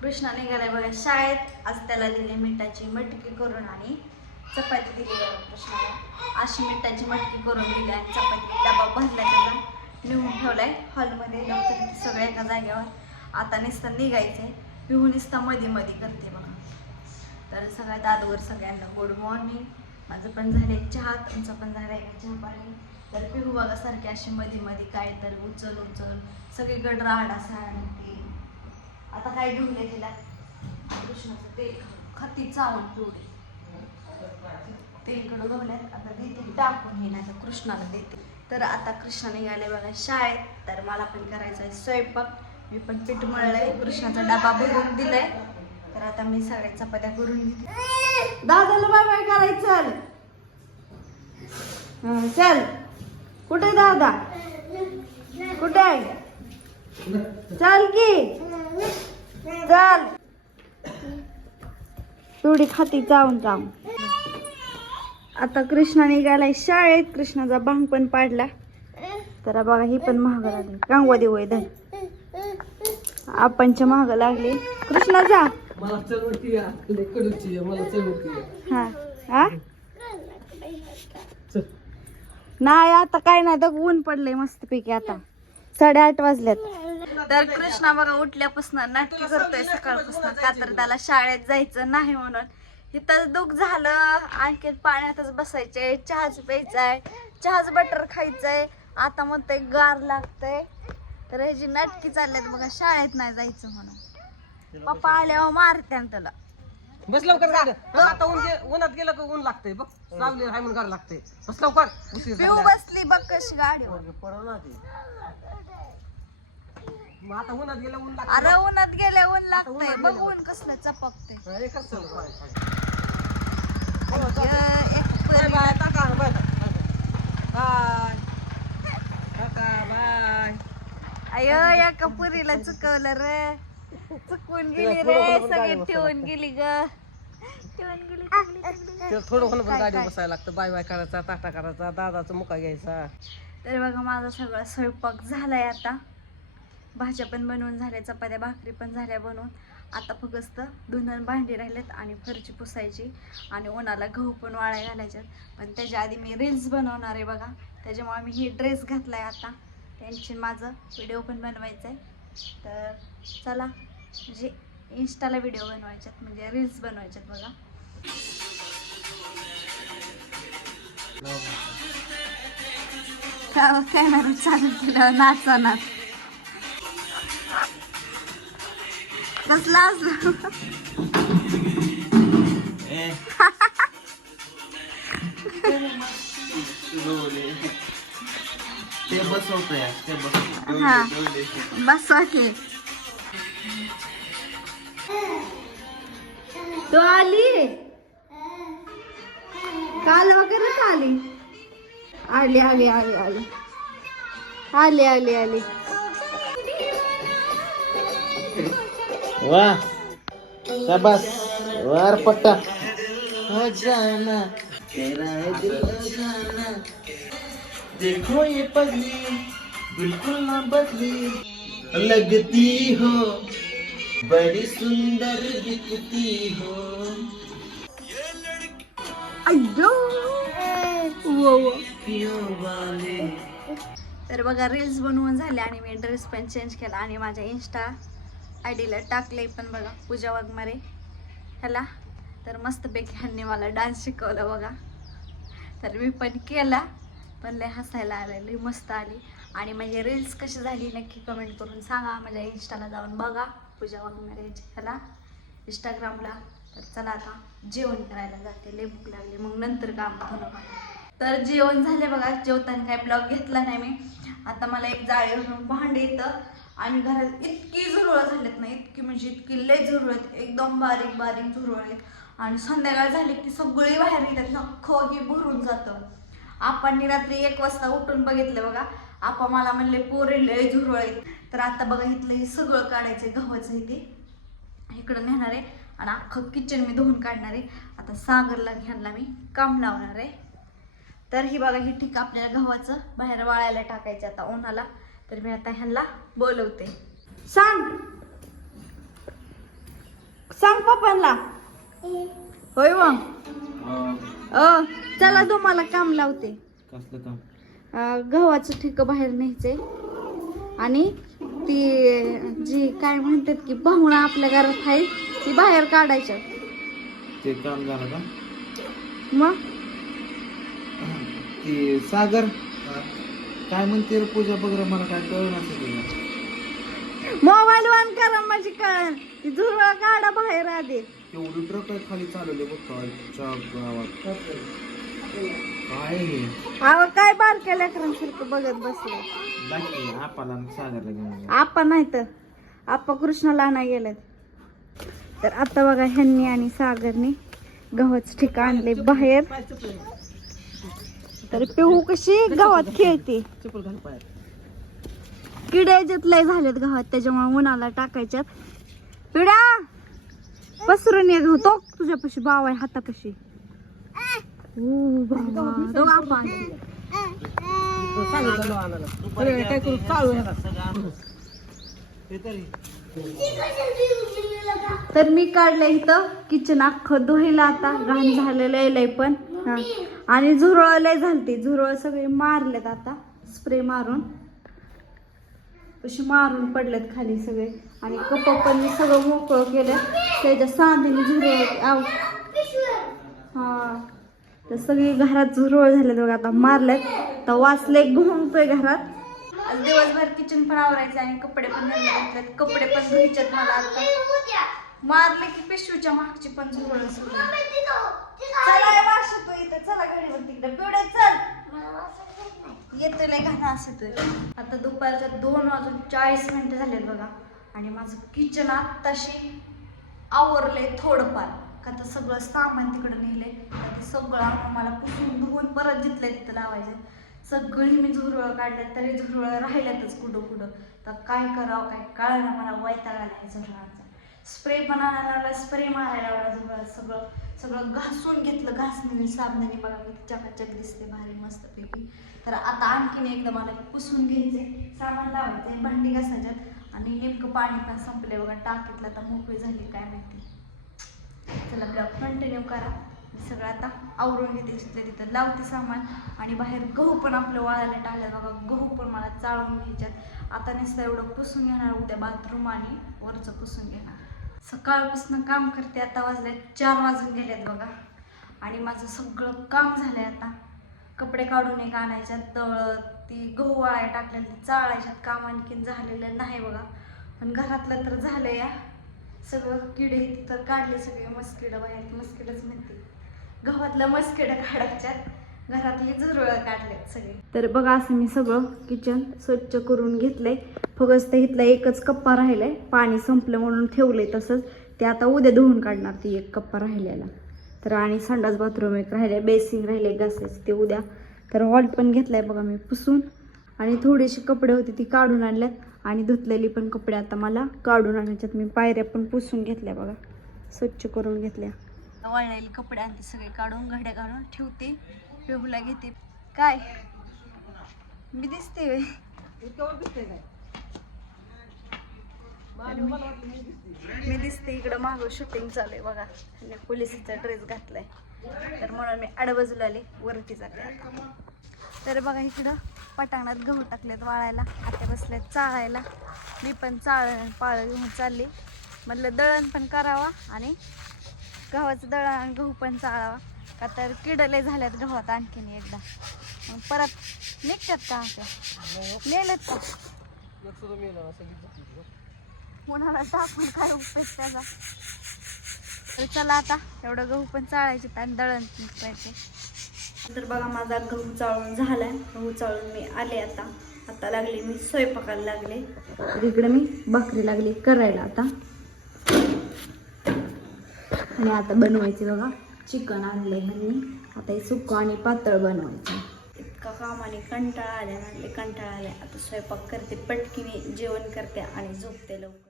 कृष्णा निघालाय बघा शाळेत आज त्याला दिली मिठाची मटकी करून आणि चपाती दिली बघा कृष्णाला. अशी मिठाची मटकी करून दिली आणि चपाती डबा भरला त्याला लिहून ठेवलाय हॉलमध्ये लवकर सगळ्या एका जागेवर. आता नुसतं निघायचंय. पिहू नुसतं मध्ये मध्ये करते बघा. तर सगळ्यात आदवर सगळ्यांना गुड मॉर्निंग माझं पण झालं आहे चहा तुमचं पण झालं आहे चहा पाणी? तर पिहू बघा अशी मध्ये मध्ये काय तर उचल उचल सगळीकडे राहडा सांगते आता काय घेऊन दे तिला? कृष्णाचं तेल खती चावून पिवडे तेलकडं गवल्यात आता देते टाकून हे नाही तर कृष्णाला देते. तर आता कृष्णा निघाले बघा शाळेत. तर मला पण करायचं आहे स्वयंपाक. मी पण पीठ मळलंय. कृष्णाचा डबा भरून दिलाय. तर आता मी सगळ्या चपात्या करून घेते. दादाला बाय बाय करायचं चल. चल. कुठे दादा? कुठे आहे? चल की. चल. तेवढी खाती चावून चावून आता कृष्णा निघालाय शाळेत. कृष्णाचा भांग पण पाडला. तर बघा ही पण महाग लागली. कांगवा देऊ धर आपणच्या महाग लागली. कृष्णा जा. हा. हा नाही आता काय नाही. तर ऊन पडलंय मस्तपैकी आता. साडेआठ वाजल्यात तर कृष्णा बघा उठल्यापासून नाटकी करतोय सकाळपासून. का तर त्याला शाळेत जायचं नाही म्हणून. इथं दुःख झालं आणखी पाण्यातच बसायचंय चहाच प्यायचाय चहाच बटर खायचंय. आता म्हणतंय गार लागतंय. तर ह्याची नाटकी चालल्यात बघा शाळेत नाही जायचं म्हणून. पप्पा आल्यावर मारत्यान त्याला. बस लवकर गाडी आता ऊन उन्हात गेलं का ऊन लागतंय बघ. सावली हाय म्हणून गाडी लागते बस लवकर. पिऊ. बसली बघ कशी गाडीवर मग आता उन्हात गेलं ऊन लागतं अरे उन्हात गेल्या ऊन लागतंय. बघ ऊन कसलं चपकते एकच चल बाय एक bye bye tata bye bye tata bye. अयो या कपुरीला चुकवलं रे. चुकवून गेली रे सगळी ठेवून गेली ग. ठेवून गेली ठेवली, ठेवली. थोडं पण गाडी बसायला लागतं. बाय बाय करायचा टाटा करायचा दादाचा मुका घ्यायचा. तर बघा माझा सगळा स्वयंपाक झालाय आता. भाज्या पण बनवून झाल्या चपात्या भाकरी पण झाल्या बनवून. आता फक्त धुणं भांडी राहिलेत आणि फरची पुसायची आणि उन्हाला गहू पण वाळ्या घालायच्यात पण त्याच्या आधी मी रील्स बनवणार आहे बघा. त्याच्यामुळे मी ही ड्रेस घातलाय आता. त्यांची माझं व्हिडिओ पण बनवायचा आहे तर चला म्हणजे इन्स्टाला व्हिडिओ बनवायच्यात म्हणजे रील्स बनवायच्यात बघा. कॅमेरा चालू केल्यावर नाचा नाच कसला असला ते बसवतोय ते बसवतोय हा बस वाटले तो आली काल वगैरे आली आली आली आली आली आली आली आली वा. शाबास वार पट्टा. हो जाना तेरा है दिल हो जाना देखो ये पगली. बिल्कुल ना बदली. लगती हो. बड़ी सुंदर दिखती हो. तर बघा रील्स बनवून झाले आणि मी ड्रेस पण चेंज केला आणि माझ्या इन्स्टा आय डीला टाकले पण बघा पूजा वाघमारे. ह्याला तर मस्तपैकी ह्यांनी मला डान्स शिकवला बघा. तर मी पण केला पण लय हसायला आलेली लय मस्त आली. आणि म्हणजे माझी रील्स कशी झाली नक्की कमेंट करून सांगा. माझ्या इंस्टाला जाऊन बघा पूजा वाघमारे ह्याला. इंस्टाग्रामला तर चला आता जेवण करायला जाते. लय भूक लागली. मग नंतर काम करू. तर जेवण झाले बघा. जेवताना काय ब्लॉग घेतला नाही मी. आता मला एक जाळी भांडे येतं. आणि घरात इतकी झुरळ झालेत ना इतकी म्हणजे इतकी लय झुरळ आहेत. एकदम बारीक बारीक झुरळ आहेत. आणि संध्याकाळ झाली की सगळी बाहेर येतात अख्खं हे भरून जातं. आपण रात्री एक वाजता उठून बघितलं बघा. आपा मला म्हणले पोरे लय झुरळ आहेत. तर आता बघा इथलं हे सगळं काढायचं गव्हाचं इथे इकडं नेणार आहे. आणि अख्खं किचन मी धुवून काढणार आहे. आता सागरला घ्यायला मी काम लावणार आहे. तर ही बघा ही ठीक आपल्याला गव्हाचं बाहेर वाळायला टाकायचं आता उन्हाला. तर मी आता ह्यांना बोलवते. सांग. सांग पप्पांना. होय मग अ चला तुम्हाला काम लावते. कसलं काम? अं, गव्हाचं ठिक बाहेर न्यायचंय. आणि ती जी काय म्हणतात की पाहुणा आपल्या घरात आहे ती बाहेर काढायच्या. ते काम झालं का? मग? ती सागर? काय म्हणते रे पूजा? बघ मला काय नसेल मोबाईल वन करा माझी कळण ती झुरळ काढा बाहेर आधी. एवढी ट्रक आहे खाली चालवले बघ कालच्या गावात. काय हे? अहो काय बारक्या लेकरांसारखं बघत बसलं. बाकी आपाला आणि सागरला घेऊन आप्पा नाही तर. आप्पा कृष्णाला आणा गेलेत. तर आता बघा ह्यांनी आणि सागरने गव्हाचं ठिकाण आणले बाहेर. तर पिहू कशी गावात खेळते. चप्पल घाल पायात. किड्याच्यात लय झालेत गव्हात त्याच्यामुळे उन्हाला टाकायच्यात. पिड्या पसरून ये गहू तो तुझ्यापाशी बाव आहे हातापाशी ओ बाबा काय करू चालू. तर. मी काढलं इथं किचन अख्खं धुईला आता. घाण झालेलं आहे लय पण. हा. आणि झुरळ लय झालती. झुरळ सगळे मारलेत आता. स्प्रे मारून. कशी मारून पडलेत खाली सगळे. आणि कप पण मी सगळं मोकळं केलं त्याच्या सांधीने झुरळ आव हा. तर सगळी घरात झुरळ झाले बघा आता. मारलेत. तर वाचले घुमतोय घरात. आज दिवसभर किचन पण आवरायचं आणि कपडे पण धुयला कपडे पण धुईच्यात मला आता. मारले की पिशवीच्या मागची पण चला वास येतो इथं. चला घडीवर तिकडे. पिवडे चल. येतोय लय घाणा येतोय. आता दुपारच्या दोन वाजून चाळीस मिनिटं झालेत बघा. आणि माझं किचन आत्ताशी आवरलंय थोडंफार. का तर सगळं सामान तिकडं नेलंय. ते सगळं मला पुसून धुवून परत जिथलंय तिथं लावायचं सगळी मी झुरळ काढल्या तरी झुरळ राहिल्यातच कुठं कुठं. तर काय करावं काय कळलं मला वैताग आलाय झुरळांचा. स्प्रे पण आणायला लावला स्प्रे मारायला लावला सगळं सगळं सगळं घासून घेतलं घासणीने साबणाने बघा किती चकाचक दिसते भारी मस्तपैकी. तर आता आणखीन एकदा मला पुसून घ्यायचे सामान लावायचे भांडी घासायच्यात. आणि नेमकं पाणी पण संपले बघा टाकीतलं आता मोकळी झाली काय माहिती. चला ब्लॉग कंटिन्यू करा. मी सगळं आता आवरून घेते तिथल्या तिथं लावते सामान. आणि बाहेर गहू पण आपलं वाळायला टाकलं बघा गहू पण मला चाळून घ्यायच्यात. आता नुसतं एवढं पुसून घेणार उद्या बाथरूम आणि वरचं पुसून घेणार. सकाळपासून काम करते आता वाजले चार वाजून गेलेत बघा. आणि माझं सगळं काम झालंय आता. कपडे काढून एक आणायच्यात दळत ती गहू वाळ्या टाकलेल्या चाळायच्यात काम आणखीन झालेलं नाही बघा. पण घरातलं तर झालं या. सगळं किडे तर काढले सगळे मस्किडं बाहेर मस्किडच म्हणते. गव्हातलं मस्किडं काढायच्यात. घरातली झुरळं काढलेत सगळे. तर बघा असं मी सगळं किचन स्वच्छ करून घेतलंय. फक्त इथला एकच कप्पा राहिलाय. पाणी संपलं म्हणून ठेवलंय तसंच. ते आता उद्या धुवून काढणार ती एक कप्पा राहिलेला. तर आणि संडास बाथरूम एक राहिले बेसिंग राहिले घासायचे ते उद्या. तर हॉल पण घेतलाय बघा मी पुसून. आणि थोडेसे कपडे होते ती काढून आणल्यात. आणि धुतलेली पण कपडे आता मला काढून आणायच्यात. मी पायऱ्या पण पुसून घेतल्या बघा. स्वच्छ करून घेतल्या. वाळलेले कपडे आणते सगळे काढून घड्या काढून ठेवते. पिहूला घेते. काय? मी दिसते मी दिसते इकडं मागं शूटिंग चालू आहे बघा. आणि पोलिसीचा ड्रेस घातलाय. तर म्हणून मी आडबाजूला आले वरती जाते आता. तर बघा इकडं पटांगणात गहू टाकलेत वाळायला. आता बसल्यात चाळायला. मी पण चाळ पाळ घेऊन चालली. म्हटलं दळण पण करावा आणि गव्हाचं दळण गहू पण चाळावा. का तर किडले झाल्यात गव्हात आणखीन एकदा. मग परत निघतात का अशा नेलेत का? एक कोणाला टाकून काय उपयोग त्याचा? तर चला आता एवढं गहू पण चाळायचे आणि दळण निघायचे तर बघा माझा गहू चाळून झालाय. गहू चाळून मी आले आता. आता लागले मी स्वयंपाकाला लागले. तर इकडे मी भाकरी लागली करायला आता. आणि आता बनवायची बघा. चिकन आणलंय ह्यांनी. आता हे सुकं आणि पातळ बनवायचं. इतका कामाने कंटाळा आल्या म्हणले कंटाळा आल्या. आता स्वयंपाक करते पटकीने जेवण करते आणि झोपते लवकर.